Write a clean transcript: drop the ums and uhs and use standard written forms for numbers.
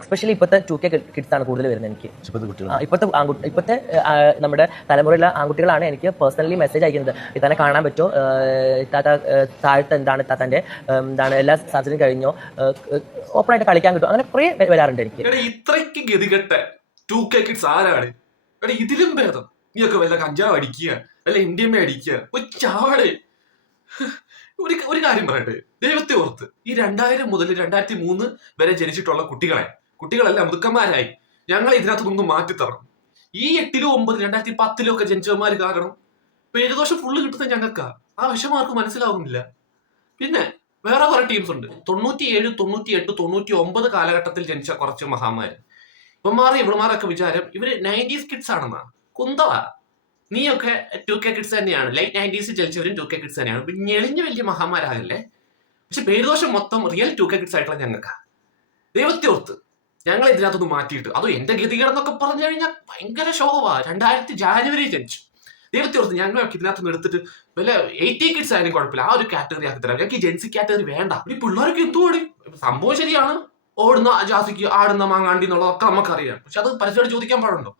Especially ഇപ്പോഴത്തെ 2K kids ആണ് കൂടുതൽ വരുന്നത് എനിക്ക്. ഇപ്പോഴത്തെ നമ്മുടെ തലമുറയിലെ ആൺകുട്ടികളാണ് എനിക്ക് പേഴ്സണലി മെസ്സേജ് അയക്കുന്നത്. ഇതാനെ കാണാൻ പറ്റുമോ, താഴത്തെ എന്താണ് താത്തൻ്റെ എന്താണ് എല്ലാ സാഹചര്യം കഴിഞ്ഞോ, ഓപ്പൺ ആയിട്ട് കളിക്കാൻ കിട്ടും, അങ്ങനെ കുറേ വരാറുണ്ട് എനിക്ക്. ഇത്രയ്ക്ക് ഗതികെട്ട 2K കിഡ്സ് ആരാണ്? ഇതിലും ഭേദം നീയൊക്കെ വല്ല കഞ്ചാവ് അടിക്കുക, വല്ല ഇന്ത്യമ്മ അടിക്കുക, ചാവളെ. ഒരു കാര്യം പറയട്ടെ, ദൈവത്തെ ഓർത്ത് ഈ 2000 മുതൽ 2003 വരെ ജനിച്ചിട്ടുള്ള കുട്ടികളെല്ലാം മുതുക്കന്മാരായി. ഞങ്ങൾ ഇതിനകത്തൊന്നും മാറ്റിത്തരണം. ഈ 8-ലും 9-ലും 2010-ലും ഒക്കെ ജനിച്ചവന്മാര് കാരണം പേരുദോഷം ഫുള്ള് കിട്ടുന്നത് ഞങ്ങൾക്കാ. ആ വിഷമാർക്ക് മനസ്സിലാവുന്നില്ല. പിന്നെ വേറെ കുറെ ടീംസ് ഉണ്ട്. 97, 98, 99 കാലഘട്ടത്തിൽ ജനിച്ച കുറച്ച് മഹാന്മാര്. ഇവന്മാരൊക്കെ വിചാരം ഇവര് 90s കിഡ്സ് ആണെന്നാ. കുന്തവാ. നീയൊക്കെ 2K കിഡ്സ് തന്നെയാണ്. ലൈറ്റ് 90s ജനിച്ചവരും 2K കിഡ്സ് തന്നെയാണ്. ഞെളിഞ്ഞ് വലിയ മഹാന്മാരാകല്ലേ. പക്ഷെ പേരുദോഷം മൊത്തം റിയൽ 2K കിഡ്സ് ആയിട്ടുള്ള ഞങ്ങൾക്കാ. ദൈവത്തെ ഓർത്ത് ഞങ്ങൾ ഇതിനകത്തൊന്ന് മാറ്റിയിട്ട്, അതോ എന്റെ ഗതികേടെന്നൊക്കെ പറഞ്ഞു കഴിഞ്ഞാൽ ഭയങ്കര ശോകമാ. 2000 ജാനുവരി ജനിച്ചു. ദൈവത്തെ ഓർത്ത് ഞങ്ങളൊക്കെ ഇതിനകത്തൊന്ന് എടുത്തിട്ട് വല്ല 80 കിഡ്സ് ആയാലും കുഴപ്പമില്ല, ആ ഒരു കാറ്റഗറി ആക്കി തരാം. ഞങ്ങൾക്ക് ഈ ജെൻസി കാറ്റഗറി വേണ്ട. ഈ പിള്ളേർക്ക് എന്തുവാടി സംഭവം ശരിയാണ്. ഓടുന്ന ജാസിക്ക്, ആടുന്ന മാങ്ങാണ്ടി എന്നുള്ളതൊക്കെ നമുക്കറിയാം. പക്ഷെ അത് പരസ്യമായിട്ട് ചോദിക്കാൻ പാടുണ്ടോ?